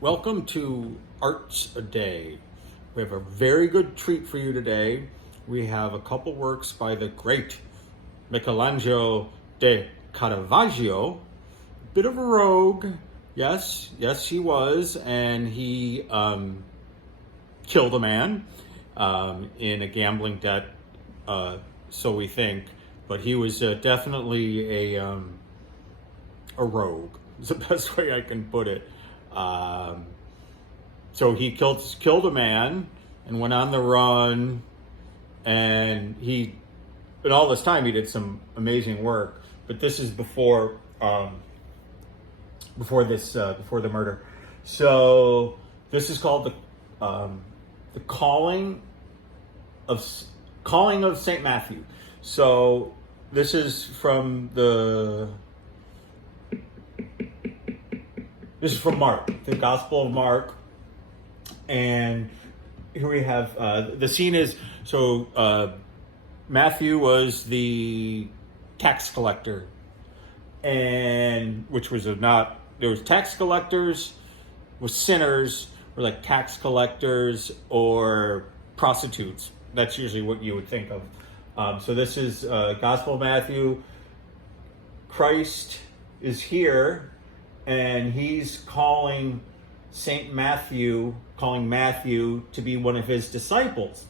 Welcome to Arts a Day. We have a very good treat for you today. We have a couple works by the great Michelangelo de Caravaggio. Bit of a rogue, yes, he was, and he killed a man in a gambling debt, so we think. But he was definitely a rogue. Is the best way I can put it. So he killed a man and went on the run, and all this time he did some amazing work. But this is before the murder. So this is called the Calling of Saint Matthew. So this is from Mark, the Gospel of Mark. And here we have, the scene is, Matthew was the tax collector. And, there was tax collectors with sinners, or like tax collectors or prostitutes. That's usually what you would think of. So this is Gospel of Matthew. Christ is here, and he's calling Matthew to be one of his disciples.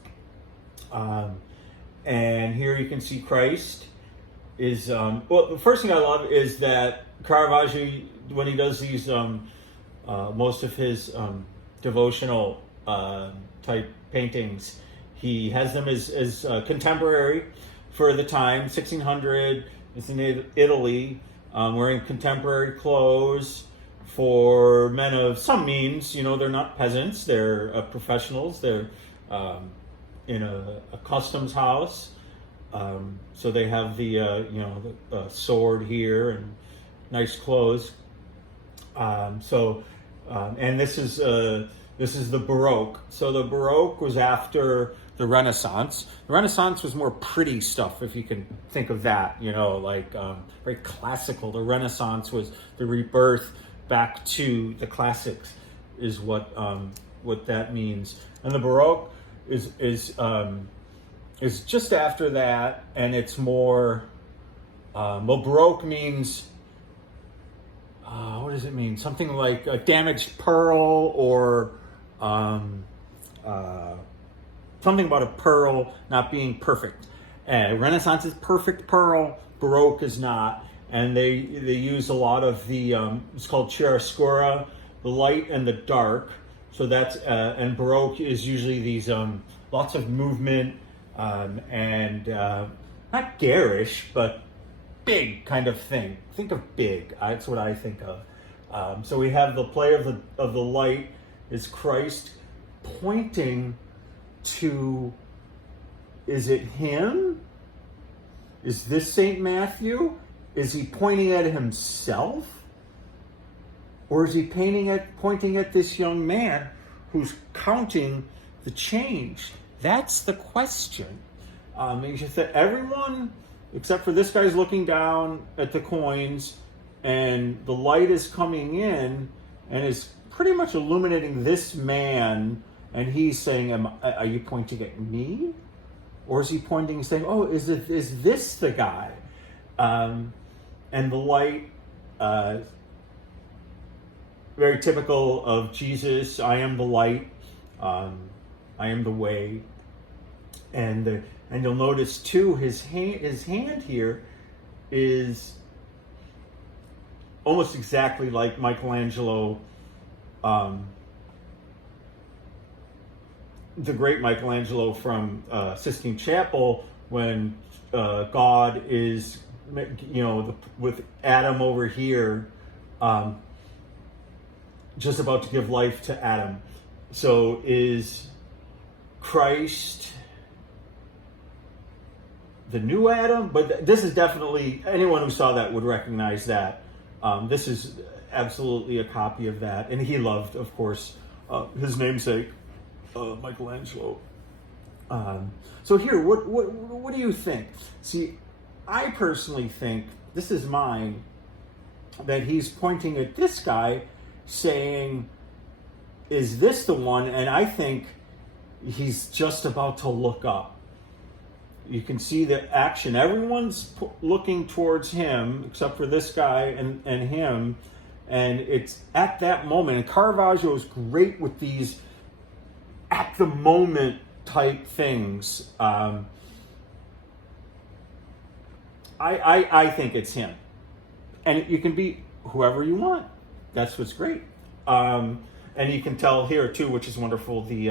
And here you can see Christ is, the first thing I love is that Caravaggio, when he does these, most of his devotional type paintings, he has them as contemporary for the time, 1600, it's in Italy. Wearing contemporary clothes for men of some means. They're not peasants, they're professionals. They're in a customs house. So they have the sword here and nice clothes. And this is the Baroque. So the Baroque was after the Renaissance. The Renaissance was more pretty stuff, if you can think of that, very classical. The Renaissance was the rebirth back to the classics, is what that means. And the Baroque is just after that, and it's more. Baroque means. What does it mean? Something like a damaged pearl, or something about a pearl not being perfect. Renaissance is perfect pearl, Baroque is not. And they use a lot of the, it's called chiaroscuro, the light and the dark. So that's, and Baroque is usually these, lots of movement, and not garish, but big kind of thing. Think of big, that's what I think of. So we have the play of the light is Christ pointing to, is it him? Is this St. Matthew? Is he pointing at himself? Or is he pointing at this young man who's counting the change? That's the question. It's just that everyone, except for this guy's looking down at the coins, and the light is coming in and is pretty much illuminating this man. And he's saying, are you pointing at me? Or is he pointing, saying, oh, is this the guy? And the light, very typical of Jesus, I am the light, I am the way. And you'll notice too, his hand here is almost exactly like Michelangelo, the great Michelangelo from Sistine Chapel, when God is, with Adam over here, just about to give life to Adam. So is Christ the new Adam? But this is definitely, anyone who saw that would recognize that. This is absolutely a copy of that. And he loved, of course, his namesake, Michelangelo. So here, what do you think? See, I personally think, this is mine, that he's pointing at this guy saying, is this the one? And I think he's just about to look up. You can see the action. Everyone's looking towards him, except for this guy and him. And it's at that moment. And Caravaggio is great with these at the moment type things. I think it's him. And you can be whoever you want. That's what's great. And you can tell here too, which is wonderful, the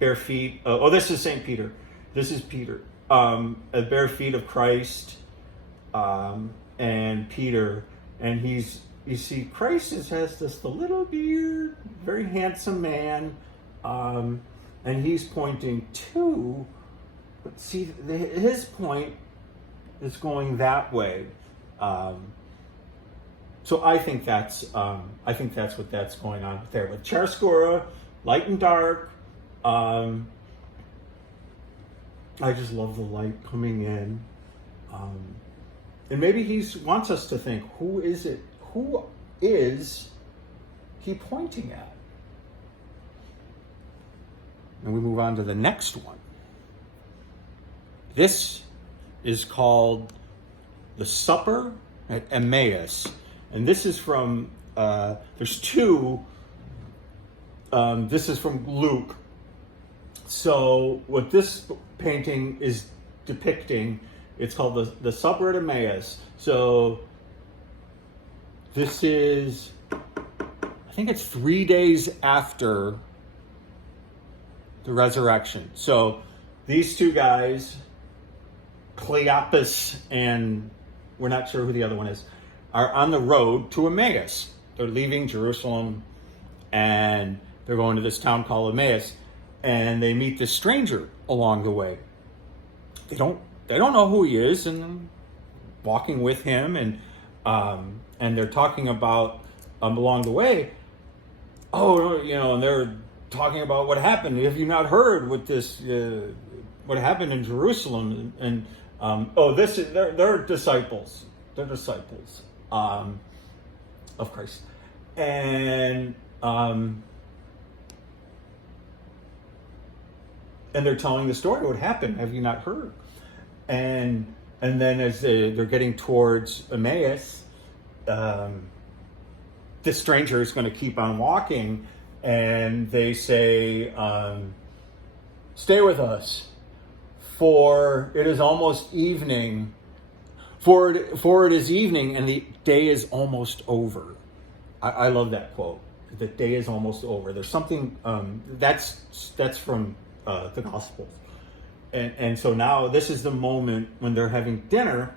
bare feet. This is St. Peter. This is Peter. The bare feet of Christ and Peter. And you see, Christ has this little beard, very handsome man. And he's pointing to, but see, his point is going that way. So I think that's what that's going on there with chiaroscuro, light and dark. I just love the light coming in, and maybe he wants us to think, who is it? Who is he pointing at? And we move on to the next one. This is called the Supper at Emmaus. And this is from, there's two, this is from Luke. So what this painting is depicting, it's called the Supper at Emmaus. So this is, I think it's 3 days after the resurrection. So these two guys, Cleopas and we're not sure who the other one is, are on the road to Emmaus. They're leaving Jerusalem and they're going to this town called Emmaus, and they meet this stranger along the way. They don't know who he is, and walking with him, and they're talking about along the way. And they're talking about what happened. Have you not heard what happened in Jerusalem? And they're disciples. They're disciples of Christ, and they're telling the story. What happened? Have you not heard? And then as they're getting towards Emmaus, this stranger is going to keep on walking, and they say, "Stay with us, for it is almost evening. For it is evening, and the day is almost over." I love that quote. The day is almost over. There's something that's from the Gospels, and so now this is the moment when they're having dinner,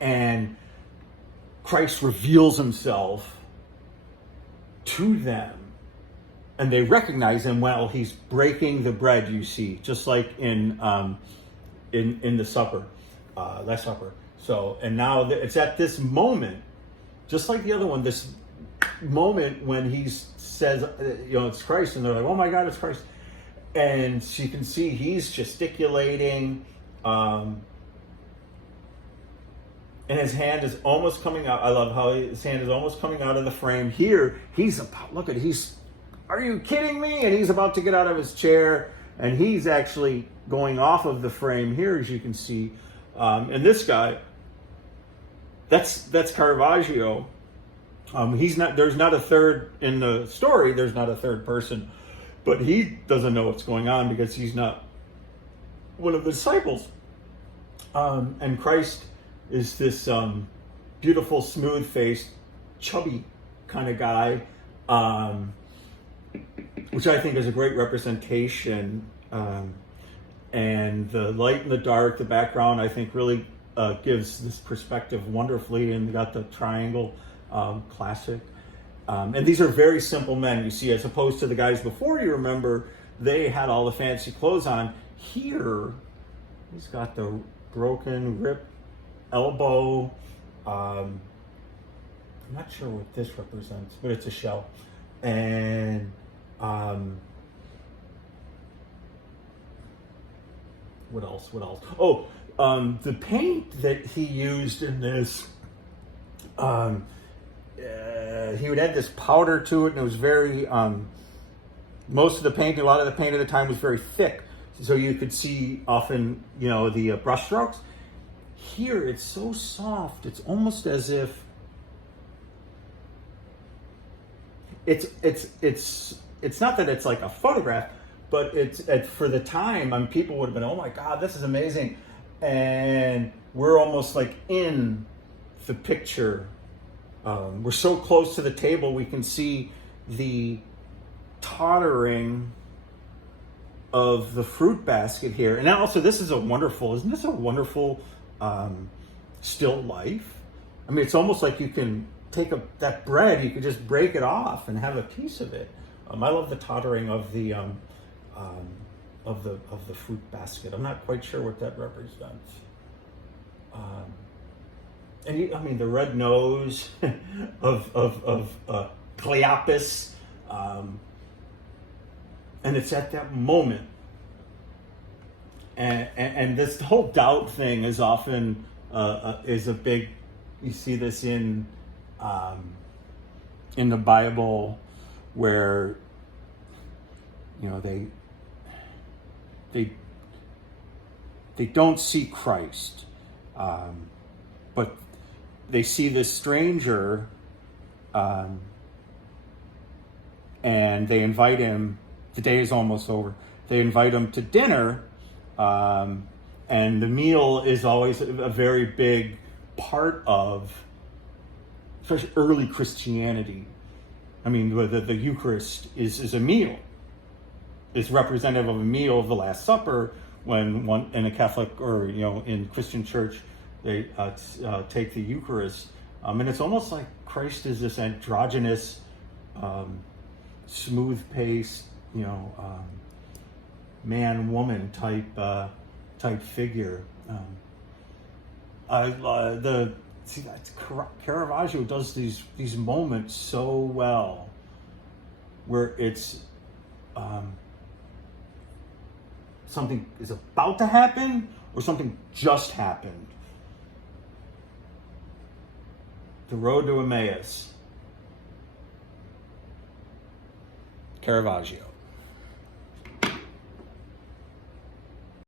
and Christ reveals himself to them, and they recognize him. Well, he's breaking the bread. You see, just like in the supper. Last Supper. So, and now it's at this moment, just like the other one, this moment when he says, it's Christ, and they're like, oh my God, it's Christ. And she can see he's gesticulating, and his hand is almost coming out. I love how his hand is almost coming out of the frame. Here, are you kidding me? And he's about to get out of his chair, and he's actually going off of the frame here, as you can see. And this guy, that's Caravaggio. There's not a third in the story. There's not a third person, but he doesn't know what's going on because he's not one of the disciples. And Christ is this beautiful, smooth-faced, chubby kind of guy, which I think is a great representation. And the light and the dark, the background, I think really gives this perspective wonderfully. And you got the triangle, classic. And these are very simple men, you see, as opposed to the guys before. You remember, they had all the fancy clothes on. Here, he's got the broken, ripped elbow. I'm not sure what this represents, but it's a shell. And what else? Oh, the paint that he used in this, he would add this powder to it, and it was very most of the paint, a lot of the paint at the time was very thick, so you could see often, the brush strokes. Here it's so soft, it's almost as if it's not that it's like a photograph, but it's for the time, people would have been, oh my God, this is amazing, and we're almost like in the picture. We're so close to the table, we can see the tottering of the fruit basket here. And also, isn't this a wonderful still life? I mean, it's almost like you can take that bread, you could just break it off and have a piece of it. I love the tottering of the fruit basket. I'm not quite sure what that represents. And the red nose of Cleopas, and it's at that moment, and this whole doubt thing is often is a big. You see this in the Bible, where they don't see Christ, but they see this stranger, and they invite him. The day is almost over. They invite him to dinner, and the meal is always a very big part of, especially early Christianity. I mean, the Eucharist is a meal. It's representative of a meal of the Last Supper, when one in a Catholic or in Christian church they take the Eucharist, and it's almost like Christ is this androgynous, smooth-paced, man-woman type figure. Caravaggio does these moments so well, where it's something is about to happen or something just happened. The Road to Emmaus. Caravaggio.